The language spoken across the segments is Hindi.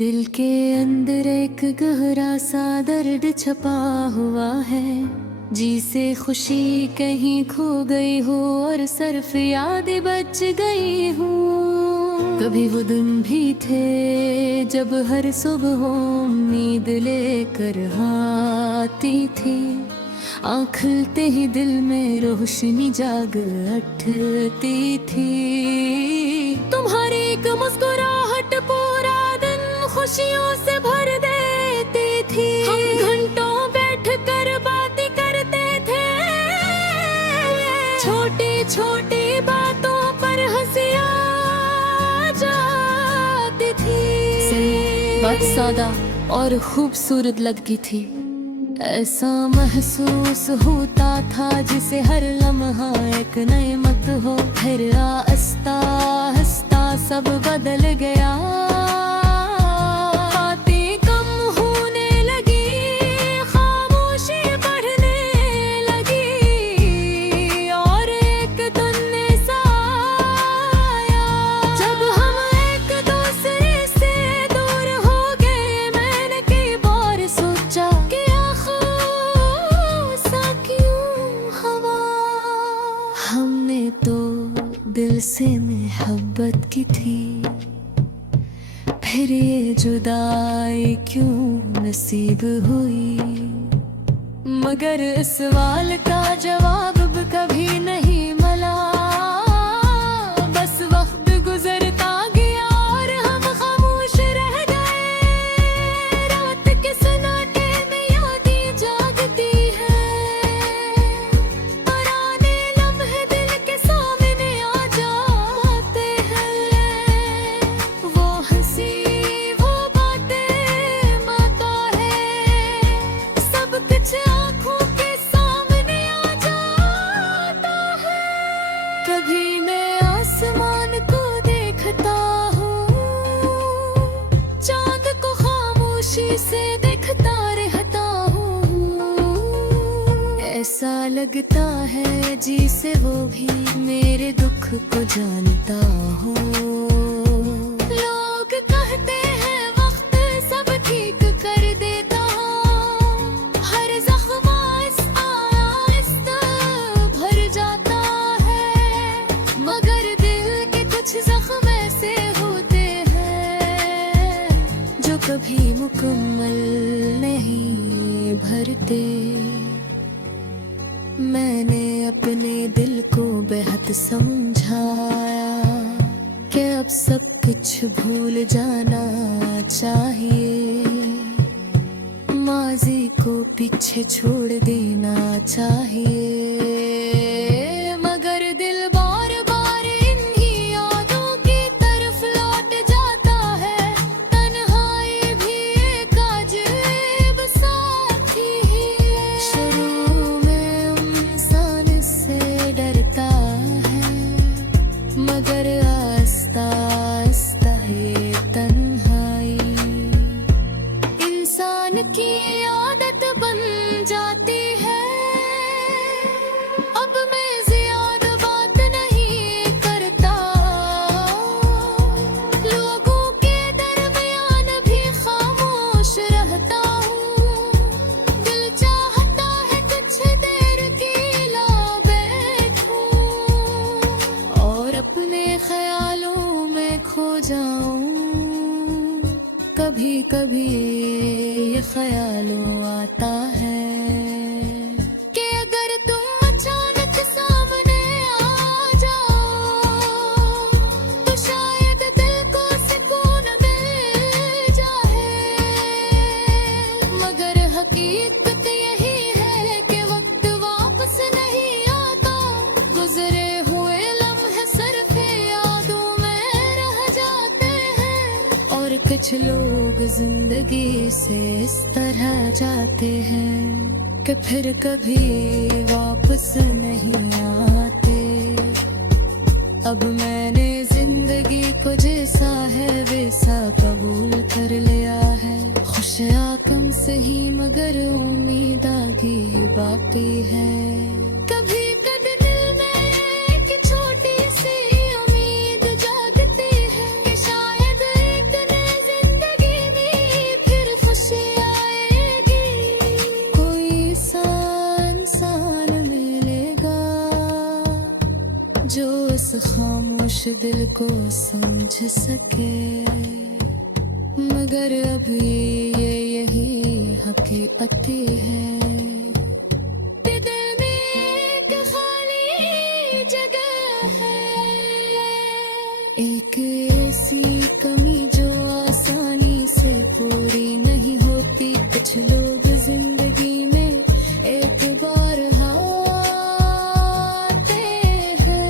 दिल के अंदर एक गहरा सा दर्द छपा हुआ है, जिसे खुशी कहीं खो गई हो और सिर्फ याद बच गई हूँ। कभी वो दिन भी थे जब हर सुबह उम्मीद लेकर आती थी, आँख खुलते ही दिल में रोशनी जाग उठती थी। तुम्हारी एक मुस्कुराहट पूरा दिन खुशियों से भर देती थी। हम घंटों बैठ कर बातें करते थे, छोटी छोटी बातों पर हंसियां जाती थी। बात सादा और खूबसूरत लगती थी, ऐसा महसूस होता था जिसे हर लम्हा एक नेमत हो। फिर आहिस्ता आहिस्ता सब बदल गया, बातें कम होने लगी, खामोशी बढ़ने लगी, और एक दिन ऐसा आया जब हम एक दूसरे से दूर हो गए। मैंने कई बार सोचा कि हमने तो दिल से मोहब्बत की थी, फिर ये जुदाई क्यों नसीब हुई। मगर इस सवाल का जवाब अब कभी नहीं मिला। बस वक्त गुजरता गया और हम खामोश रह गए। रात के सन्नाटे में यादें जागती है, पुराने लम्हे दिल के सामने आ जाते हैं। वो हंसी वो बातें माता है, सब कुछ आँखों के सामने आ जाता है। कभी मैं आसमान को देखता हूँ, चांद को खामोशी से देखता रहता हूँ। ऐसा लगता है जैसे वो भी मेरे दुख को जानता हो। लोग कहते हैं वक्त सब ठीक कर देता, हर जख्म आहिस्ता भर जाता है। मगर दिल के कुछ जख्म ऐसे होते हैं जो कभी मुकम्मल नहीं भरते। मैंने अपने दिल को बेहद समझाया कि अब सब कुछ भूल जाना चाहिए, माजी को पीछे छोड़ देना चाहिए। मगर दिल बार बार इन्हीं यादों की तरफ लौट जाता है। तन्हाई भी एक अजीब साथी है। शुरू में इंसान इससे डरता है, मगर आहिस्ता आहिस्ता ये तन्हाई इंसान की आदत बन जाती है। अब मैं ज्यादा बात नहीं करता, लोगों के दरमियान भी खामोश रहता हूँ। दिल चाहता है कुछ देर के लिए बैठूं और अपने ख्यालों में खो जाऊं। कभी कभी ये ख्यालों आता है कि अगर तुम अचानक सामने आ जाओ तो शायद दिल को सुकून मिल जाए। मगर हकीकत यही है कि वक्त वापस नहीं आता, गुजरे हुए लम्हे सिर्फ यादों में रह जाते हैं। और कुछ लोग जिंदगी से इस तरह जाते हैं कि फिर कभी वापस नहीं आते। अब मैंने जिंदगी को जैसा है वैसा कबूल कर लिया है। खुशियाँ कम सही मगर उम्मीद आगे बाकी है। कभी कभी दिल में एक छोटी सी उम्मीद जागती है कि शायद एक दिन जिंदगी उस खामोश दिल को समझ सके, मगर अभी ये यही हकीकत है। दिल में एक खाली जगह है, एक ऐसी कमी जो आसानी से पूरी नहीं होती। कुछ लोग जिंदगी में एक बार आते हैं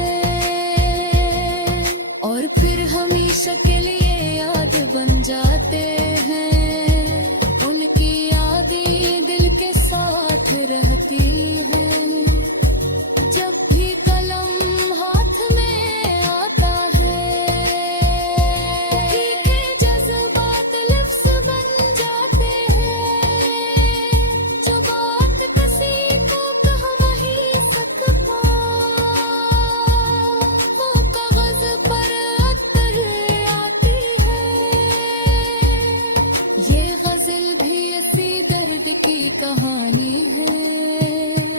और फिर हमेशा के लिए याद बन जाते हैं। उनकी यादें दिल के साथ रहती हैं। जब भी कलम हाथ में आता है, भीगे जज्बात लफ्ज़ बन जाते हैं। जो बात किसी को कह नहीं सकता, वो कागज़ पर अत्तर आती है। ये गज़ल भी ऐसी दर्द की कहानी है,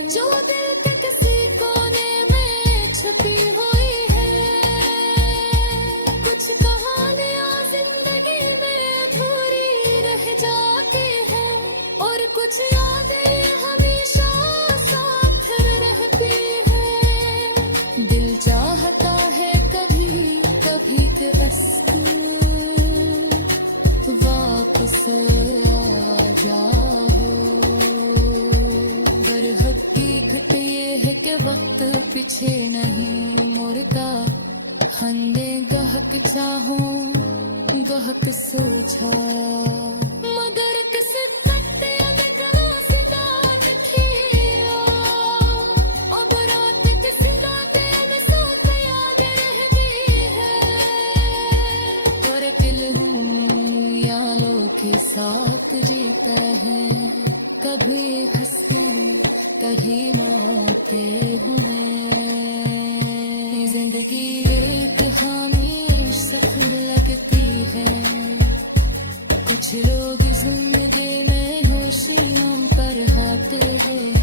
जो दिल के किसी कोने में छुपी हुई है। कुछ कहानियां जिंदगी में अधूरी रह जाती है, और कुछ यादें हमेशा साथ रहती है। दिल चाहता है कभी कभी कि बस तू वापस आ जाओ, पर हकीकत ये है कि वक्त पीछे नहीं मुड़ता। हंदे गहक चाहों गहक सोचा, मगर किसी तख्ते देखना सिताज किया। अब रात किसी राते में सोच याद रहती है, और दिल हूँ यालों के साथ जीता है। कभी हंसूं कभी मौते हुए, जिंदगी एक हमें सख्त लगती है। कुछ लोग जिंदगी में होशियों पर आते हैं।